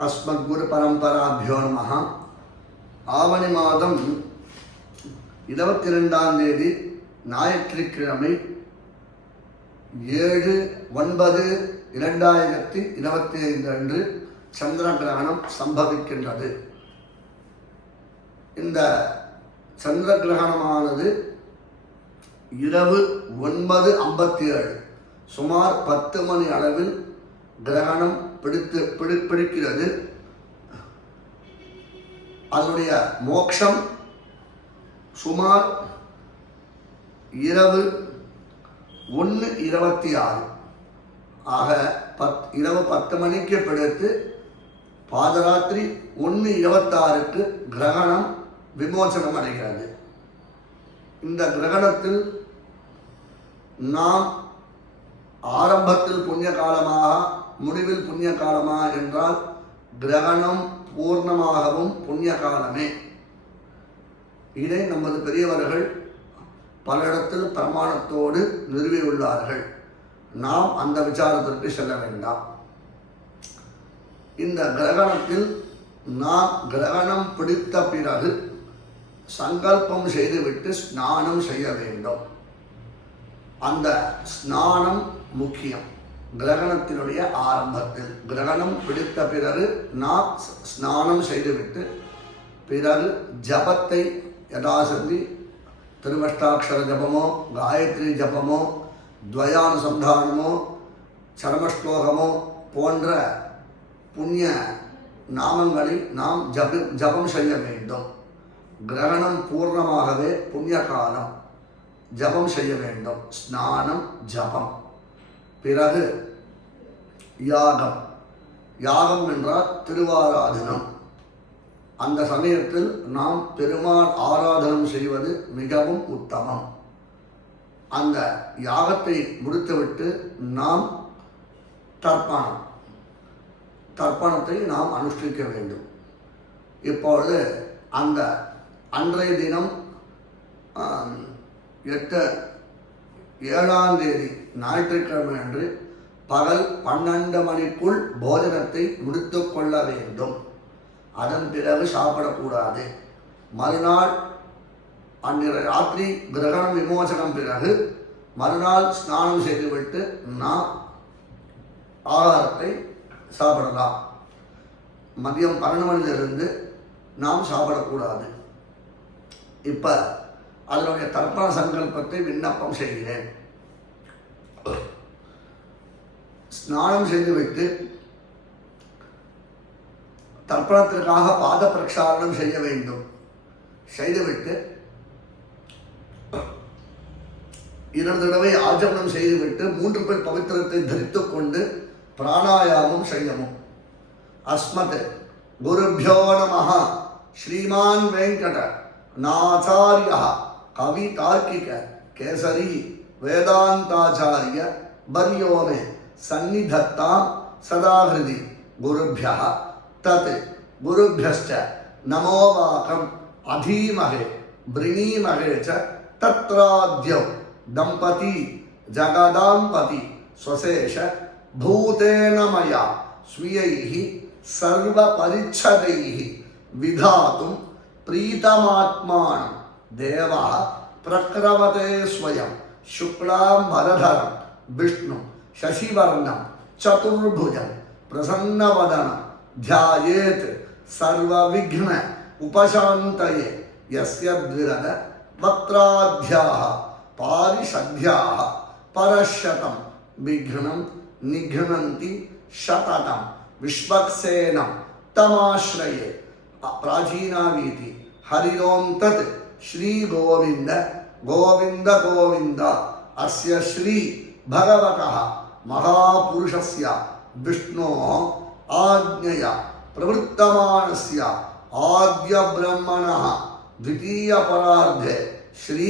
அஸ்மத்குரு பரம்பராபியோ நமஹ. ஆவணி மாதம் 22ஆம் தேதி ஞாயிற்றுக்கிழமை 7/9/2025 அன்று சந்திர கிரகணம் சம்பவிக்கின்றது. இந்த சந்திர கிரகணமானது இரவு 9:57 சுமார் 10 மணி அளவில் கிரகணம் பிடிக்கிறது. அதனுடைய மோட்சம் சுமார் இரவு 1:26 ஆக இரவு 10 மணிக்கு பிடித்து பாதராத்திரி 1:26க்கு கிரகணம் விமோசனம் அடைகிறது. இந்த கிரகணத்தில் நாம் ஆரம்பத்தில் புண்ணிய காலமாக முடிவில் புண்ணிய காலமா என்றால் கிரகணம் பூர்ணமாகவும் புண்ணிய காலமே. இதை நமது பெரியவர்கள் பல இடத்தில் பிரமாணத்தோடு நிறுவியுள்ளார்கள். நாம் அந்த விசாரத்திற்கு செல்ல வேண்டாம். இந்த கிரகணத்தில் நாம் கிரகணம் பிடித்த பிறகு சங்கல்பம் செய்துவிட்டு ஸ்நானம் செய்ய வேண்டும். அந்த ஸ்நானம் முக்கியம். கிரகணத்தினுடைய ஆரம்பத்தில் கிரகணம் பிடித்த பிறகு நாம் ஸ்நானம் செய்துவிட்டு பிறகு ஜபத்தை யதாசக்தி திருவஷ்டாட்சர ஜபமோ காயத்ரி ஜபமோ துவயானுசந்தானமோ சரமஸ்லோகமோ போன்ற புண்ணிய நாமங்களை நாம் ஜபம் செய்ய வேண்டும். கிரகணம் பூர்ணமாகவே புண்ணிய காலம். ஜபம் செய்ய வேண்டும். ஸ்நானம் ஜபம். பிறகு யாகம். யாகம் என்றால் திருவாராதனம். அந்த சமயத்தில் நாம் பெருமாள் ஆராதனம் செய்வது மிகவும் உத்தமம். அந்த யாகத்தை முடித்துவிட்டு நாம் தர்ப்பணத்தை நாம் அனுஷ்டிக்க வேண்டும். இப்பொழுது அந்த அன்றைய தினம் 7ஆம் தேதி ஞாயிற்றுக்கிழமை அன்று பகல் 12 மணிக்குள் போஜனத்தை முடித்து கொள்ள வேண்டும். அதன் பிறகு சாப்பிடக்கூடாது. மறுநாள் அன்று ராத்திரி கிரகணம் விமோசனம் பிறகு மறுநாள் ஸ்நானம் செய்துவிட்டு நாம் ஆகாரத்தை சாப்பிடலாம். மதியம் 12 மணிலிருந்து நாம் சாப்பிடக்கூடாது. இப்போ அதனுடைய தர்ப்பண சங்கல்பத்தை விண்ணப்பம் செய்கிறேன். ஸ்நானம் செய்துவிட்டு தர்ப்பணத்திற்காக பாத பிரக்ஷாலனம் செய்ய வேண்டும். செய்துவிட்டு 2 தடவை ஆஜமனம் செய்துவிட்டு 3 பேர் பவித்திரத்தை தரித்துக் கொண்டு பிராணாயாமம் செய்யவும். அஸ்மத் குருभ्यो நமஹ. ஸ்ரீமான் வெங்கட நாச்சாரிய கவி தார்க்கிக கேசரி வேதாந்தாச்சாரிய பர்யோமே சந்நிதத்தாம் சதாஹிருதி குருभ्यः தத் குருभ्यश्च நமோவாகம் அதீமஹே ப்ரணீமஹே ச தத்ராத்யௌ தம்பதி ஜகதாம்பதி ஸ்வசேஷ பூதேன மயா ஸ்வீயைஹி சர்வ பரிச்சதைஹி விதாதும் பிரீதமாத்மானம் தேவா பிரக்ரவதே ஸ்வயம் சுக்லாம் பரதரம் விஷ்ணு சசிவர்ணம் சதுர்புஜம் பிரசன்னவதனம் த்யாயேத் சர்வ விக்ன உபசாந்தயே யஸ்ய த்விரத வக்ராத்யாஹ பாரிஷத்யாஹ பரஷதம் விக்னம் நிக்னந்தி சததம் விஸ்வக்சேனம் தமாஸ்ரயே பிராச்சீனாவீதி ஹரிரோம் தத் ஸ்ரீ கோவிந்த கோவிந்த கோவிந்த அஸ்ய ஸ்ரீ பகவதः மகாபுருஷஸ்ய விஷ்ணோः ஆக்ஞயா பிரவர்த்தமானஸ்ய ஆத்ய பிரம்மணः द्वितीय परार्धे श्री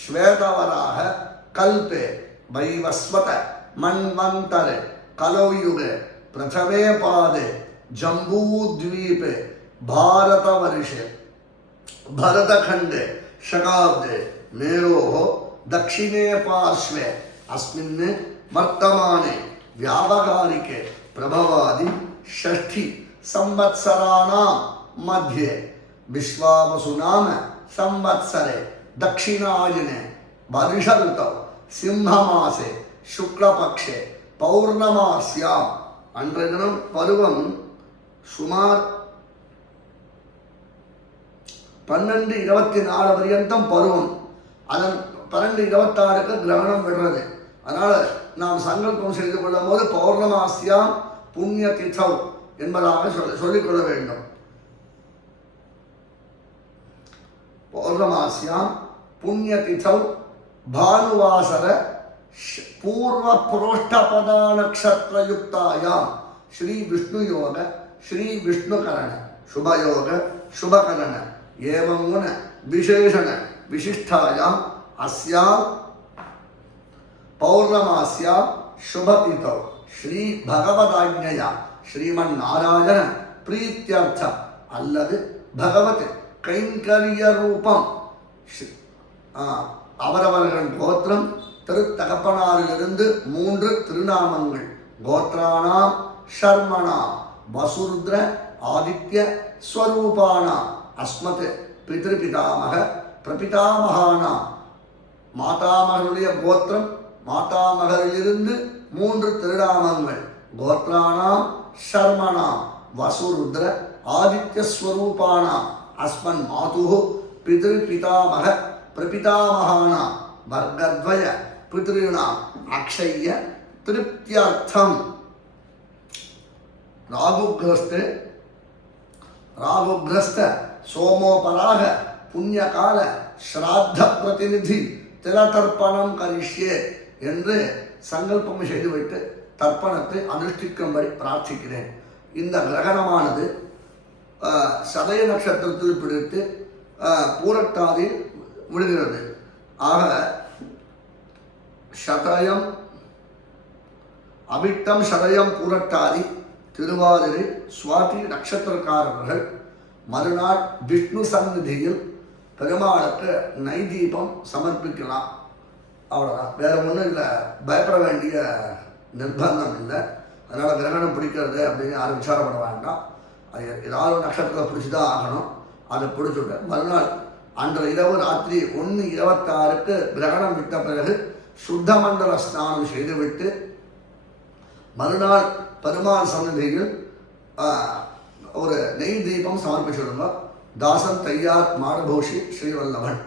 श्वेतवराह कल्पे वैवस्वत मन्वन्तरे कलौयुगे प्रथमे पादे जम्बूद्वीपे भारतवर्षे भरतखंडे शकाब्दे मेरोः दक्षिणे पार्श्वे अस्मिन् वर्तमाने व्यावहारिके प्रभवादि षष्ठी संवत्सराणां मध्ये विश्वावसु नाम संवत्सरे दक्षिणायने वर्ष ऋतौ सिंहमासे शुक्लपक्षे पौर्णमास्याम् அன்றைய தினம் பருவம் சுமார் 12:24 பர்யந்தம் பருவம். அதன் 12:26க்கு கிரகணம் விடுறது. அதனால நாம் சங்கல்பம் செய்து கொள்ளும் போது பௌர்ணமாஸ்யாம் புண்ணிய திதௌ என்பதாக சொல்லிக்கொள்ள வேண்டும். பௌர்ணமாஸ்யாம் புண்ணிய திதௌ பானுவாசர पूर्व प्रोष्ठपदा नक्षत्र युक्तायाम श्री विष्णु योग श्री विष्णुकरण शुभ योग शुभकरण एवं गुण विशेषण विशिष्टायाम अस्याम पौर्णमास्या शुभतिथौ श्री भगवदाज्ञया श्रीमन्नारायण प्रीत्यर्थ அல்லது भगवत கைங்கரிய ரூபம் அவரவர்கள் கோத்திரம் திருத்தகப்பனாரிலிருந்து 3 திருநாமங்கள் கோத்ராணாம் ஷர்மணாம் வசுருத்ர ஆதித்ய ஸ்வரூபாணாம் அஸ்மத் பித்ருபிதாமக பிரபிதாமகானாம் மாதாமகனுடைய கோத்திரம் மாதாமகரிலிருந்து 3 திருநாமங்கள் கோத்ராணாம் ஷர்மணாம் வசுருத்ர ஆதித்ய ஸ்வரூபாணாம் அஸ்மன் மாதுஹு பித்ருபிதாமக பிரபிதாமகானாம் वर्गद्वय पितॄणाम् अक्षय्य तृप्त्यर्थम राहुग्रस्त सोमोपराग पुण्यकाल श्राद्ध प्रतिनिधि तिलतर्पणम करिष्ये என்று சங்கல்பம் செய்துவிட்டு தர்ப்பணத்தை அனுஷ்டிக்கும்படி பிரார்த்திக்கிறேன். இந்த கிரகணமானது சதய நட்சத்திரத்தில் பிடித்து பூரட்டாதியில் விழுகிறது. ஆக சதயம் அவிட்டம் சதயம் பூரட்டாதி திருவாதிரை சுவாதி நட்சத்திரக்காரர்கள் மறுநாள் விஷ்ணு சந்நிதியில் பெருமாளுக்கு நைதீபம் சமர்ப்பிக்கலாம். அவ்வளோதான், வேற ஒன்றும் இல்லை. பயப்பட வேண்டிய நிர்பந்தம் இல்லை. அதனால் கிரகணம் பிடிக்கிறது அப்படின்னு யாரும் விசாரப்பட வேண்டாம். அது ஏதாவது நட்சத்திரத்தை பிடிச்சி தான் ஆகணும். அதை பிடிச்சுட்டு மறுநாள் அன்று இரவு ராத்திரி 1:26க்கு கிரகணம் விட்ட பிறகு சுத்த மண்டல ஸ்நானம் செய்துவிட்டு மறுநாள் பெருமாள் சன்னதியில் ஒரு நெய் தீபம் சமர்ப்பிச்சுடுங்க. தாசன் தையார் மாடபூஷி ஸ்ரீவல்லபன்.